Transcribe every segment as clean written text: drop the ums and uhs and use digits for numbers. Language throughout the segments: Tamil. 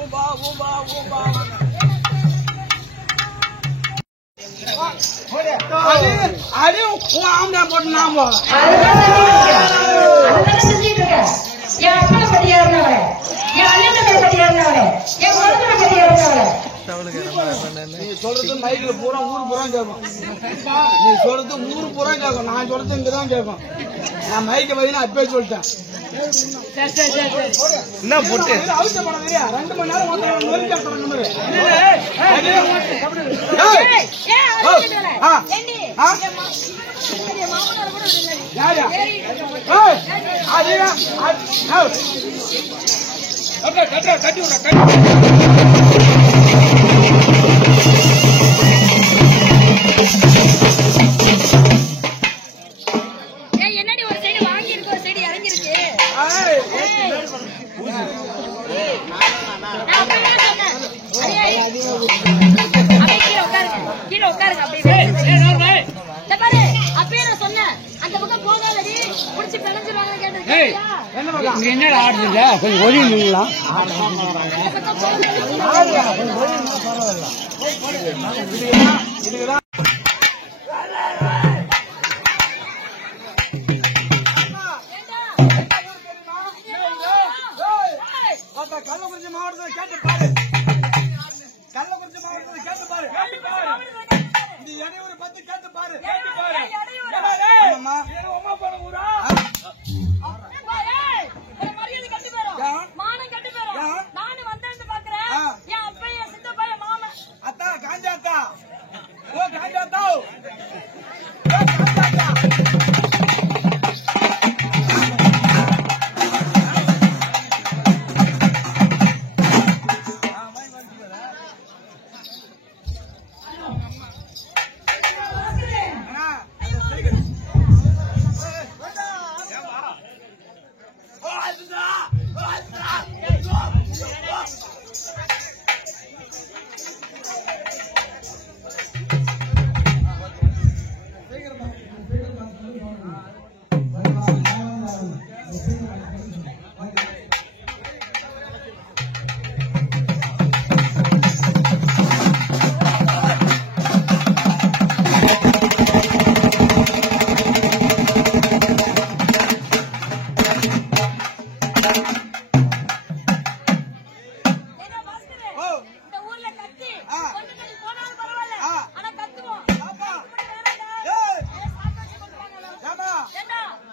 ஊம்பா ஊம்பா ஊம்பா அடி ஆம்பளை போட்டு நாம என் அண்ணனை பத்தி ஏறினவளே, என் அண்ணனை பத்தி ஏறினவளே, என் குழந்தை பத்தி ஏறினவளே. நீ சொல்றது மைக்ல பூரா ஊர் பூரா கேட்கும். நீ சொல்றது ஊர் பூரா கேட்கும். நான் சொல்றது இங்கதான் கேட்கும். நான் மைக்க வரையும் அப்பயே சொல்லிட்டேன். என்ன போட்டு அவசரப்படாதீங்க. 2 மணி நேரம் கட்டி என்னடி ஒரு சைடு வாங்கி இருக்கு, ஒரு சைடு இறங்கி இருக்கு. கீழே உட்காருங்க. அப்பயே நான் சொன்னேன், அந்த பக்கம் போகாதடி, புடிச்சு பிணைஞ்சிருவாங்க கேட்டேன். என்ன ஆடுறீங்க? கொஞ்சம் ஒதுங்கிங்களா? கள்ளக்குறிச்சி மாவட்டத்தில் கேட்டு பாரு. கள்ளக்குறிச்சி மாவட்டத்தில் கேட்டு பாரு. நீ இடையூறு பத்தி கேட்டு பாரு. அத்தா காஞ்சாத்தா ஓ காஞ்சாத்தா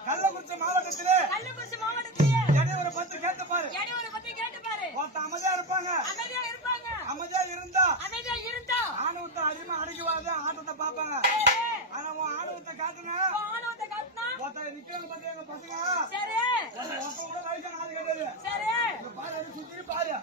கள்ளக்குறிச்சி மாவட்டத்திலே இடையூறு பத்தி கேட்டு பாரு. அமைதியா இருப்பாங்க. அமைதியா இருந்தா ஆணவத்தை அதிகமா அடக்குவாங்க. ஆட்டத்தை பாப்பாங்க. ஆனா உன் ஆணவத்தை காட்டுங்க. நிக்கிறாங்க பாத்து எங்க பசங்க ஒருத்தவங்க கூட வயசான ஆள் கிடையாது. பாரு சுத்தி பாரு.